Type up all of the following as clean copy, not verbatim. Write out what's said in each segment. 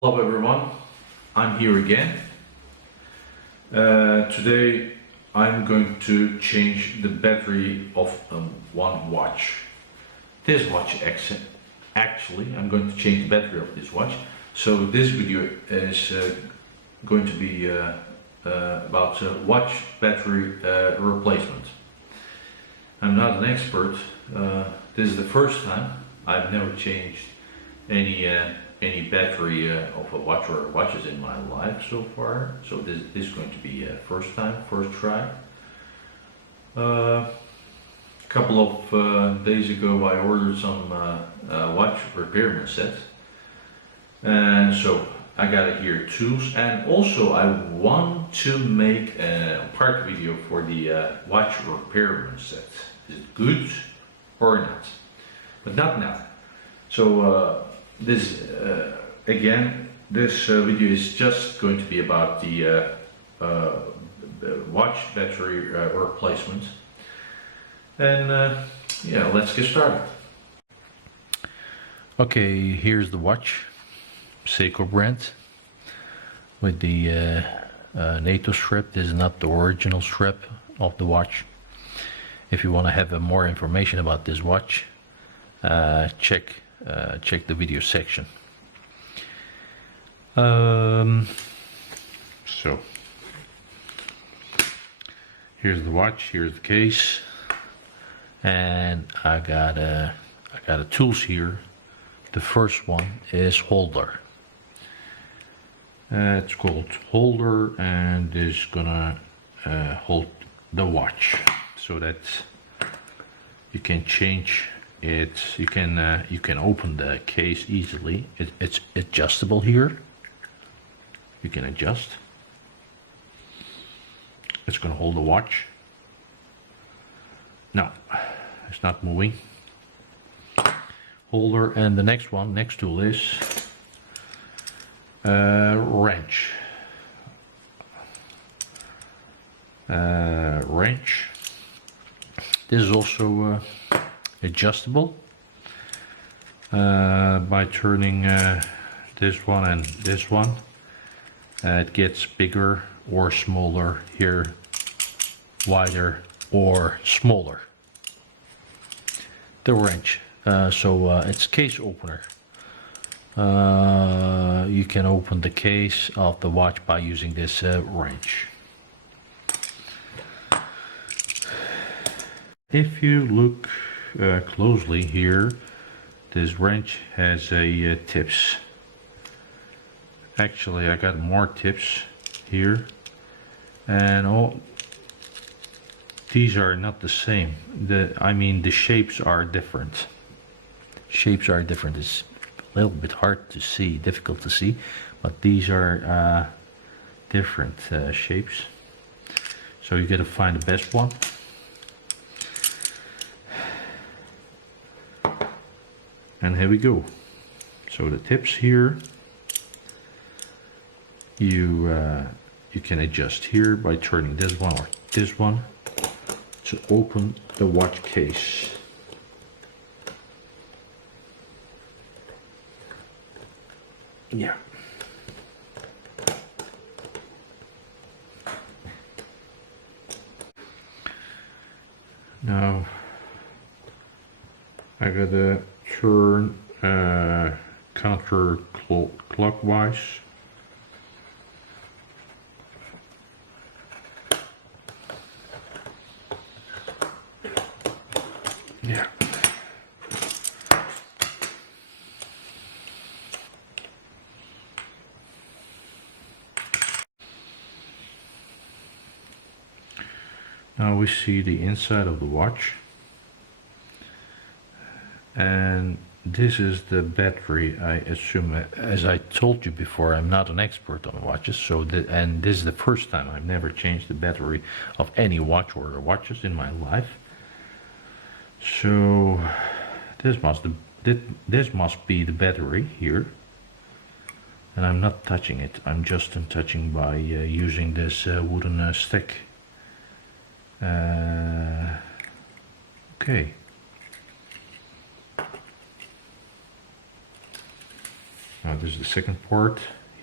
Hello everyone, I'm here again. Today I'm going to change the battery of one watch. This watch actually, I'm going to change the battery of this watch. So this video is going to be about watch battery replacement. I'm not an expert. This is the first time. I've never changed any battery of a watch or watches in my life so far. So this is going to be first try. A couple of days ago I ordered some watch repairman set, and so I got it here tools, and also I want to make a part video for the watch repairman set. Is it good or not? But not now. So this video is just going to be about the watch battery replacement, and yeah, let's get started. Okay, here's the watch, Seiko brand, with the NATO strip. This is not the original strip of the watch. If you want to have more information about this watch, check the video section. So here's the watch, here's the case, and I got a tools here. The first one is holder. It's called holder, and is gonna hold the watch so that you can change it. You can open the case easily. It's adjustable here. You can adjust. It's going to hold the watch. No, it's not moving. Holder, and the next tool is wrench. Wrench. This is also adjustable by turning this one and this one. It gets bigger or smaller here, wider or smaller. The wrench, it's case opener. You can open the case of the watch by using this wrench. If you look closely here, this wrench has a tips. Actually, I got more tips here, and all these are not the same. The shapes are different. Shapes are different. It's a little bit hard to see, difficult to see, but these are different shapes. So you got to find the best one. And here we go. So the tips here, you can adjust here by turning this one or this one to open the watch case. Yeah. Now I gotta turn counterclockwise. Yeah. Now we see the inside of the watch, and this is the battery. I assume, as I told you before, I'm not an expert on watches, so and this is the first time. I've never changed the battery of any watch or watches in my life. So this must be the battery here, and I'm not touching it. I'm just touching by using this wooden stick. Okay. Now this is the second part.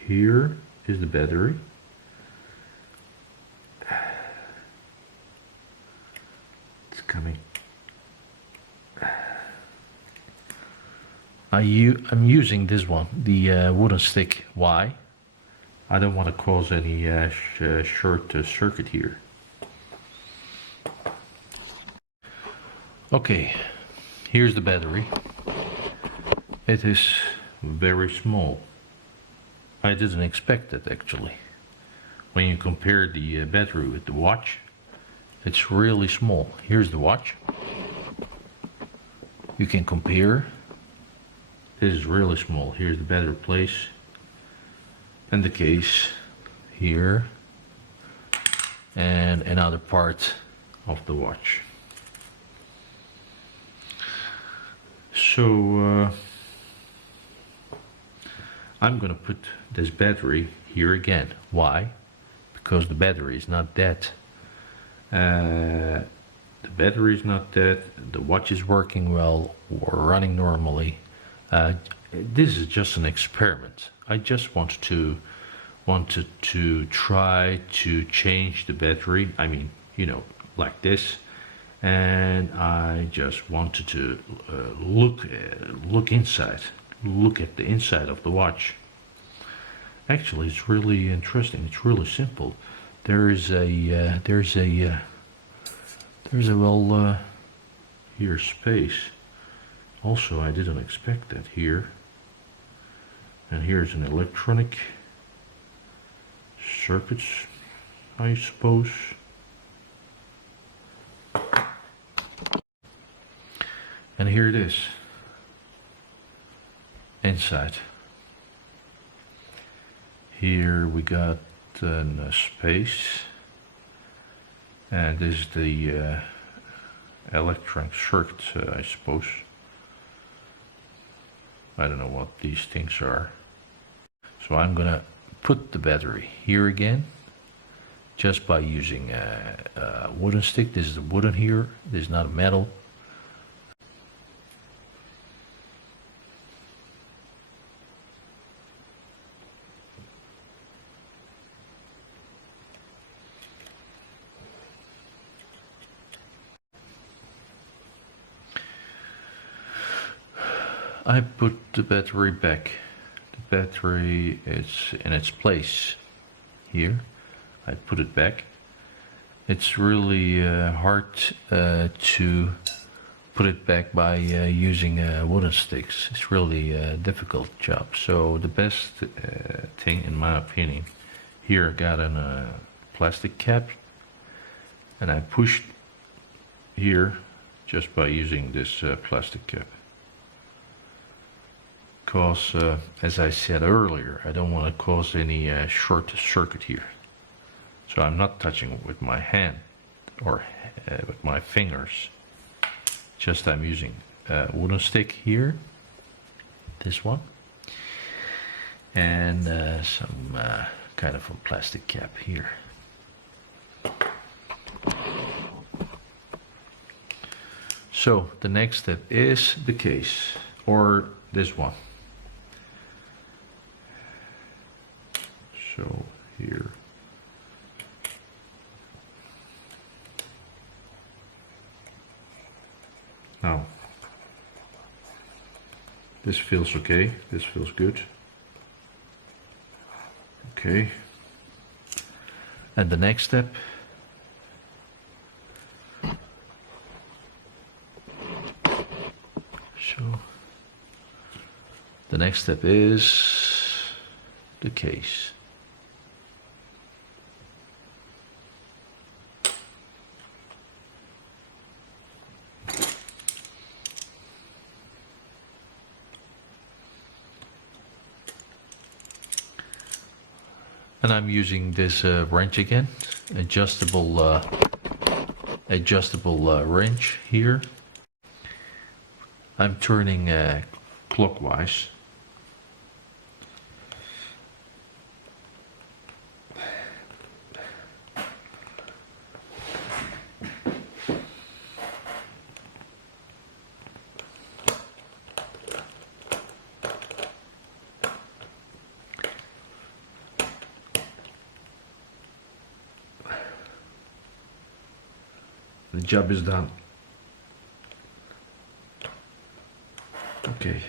Here is the battery. It's coming. I'm using this one, the wooden stick. Why? I don't want to cause any short circuit here. Okay, here's the battery. It is very small. I didn't expect that actually. When you compare the battery with the watch, it's really small. Here's the watch. You can compare. This is really small. Here's the battery place and the case here, and another part of the watch. So I'm gonna put this battery here again. Why? Because the battery is not dead. The battery is not dead. The watch is working well or running normally. This is just an experiment. I just wanted to try to change the battery. I mean, you know, like this. And I just wanted to look inside. Look at the inside of the watch. Actually, it's really interesting. It's really simple. There's a well here space. Also, I didn't expect that here. And here's an electronic circuits, I suppose. And here it is. Inside. Here we got a space. And this is the electronic circuit, I suppose. I don't know what these things are. So I'm gonna put the battery here again, just by using a wooden stick. This is a wooden here. This is not a metal. I put the battery back. The battery is in its place here. I put it back. It's really hard to put it back by using wooden sticks. It's really a difficult job. So the best thing, in my opinion, here I got a plastic cap, and I pushed here just by using this plastic cap. Because, as I said earlier, I don't want to cause any short circuit here. So I'm not touching it with my hand or with my fingers. Just I'm using a wooden stick here, this one, and some kind of a plastic cap here. So the next step is the case, or this one. So here. Now, this feels okay. This feels good. Okay. And the next step. So, the next step is the case. And I'm using this wrench again, adjustable wrench here. I'm turning clockwise. The job is done. Okay.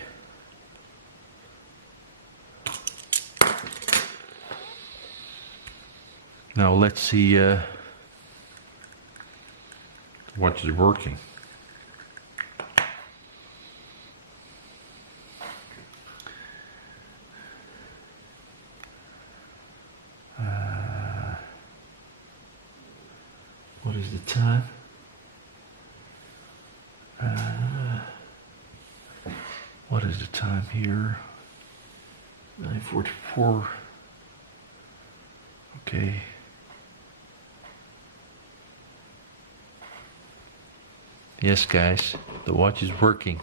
Now let's see what is working. What is the time? What is the time here? 9:44. Okay. Yes, guys, the watch is working.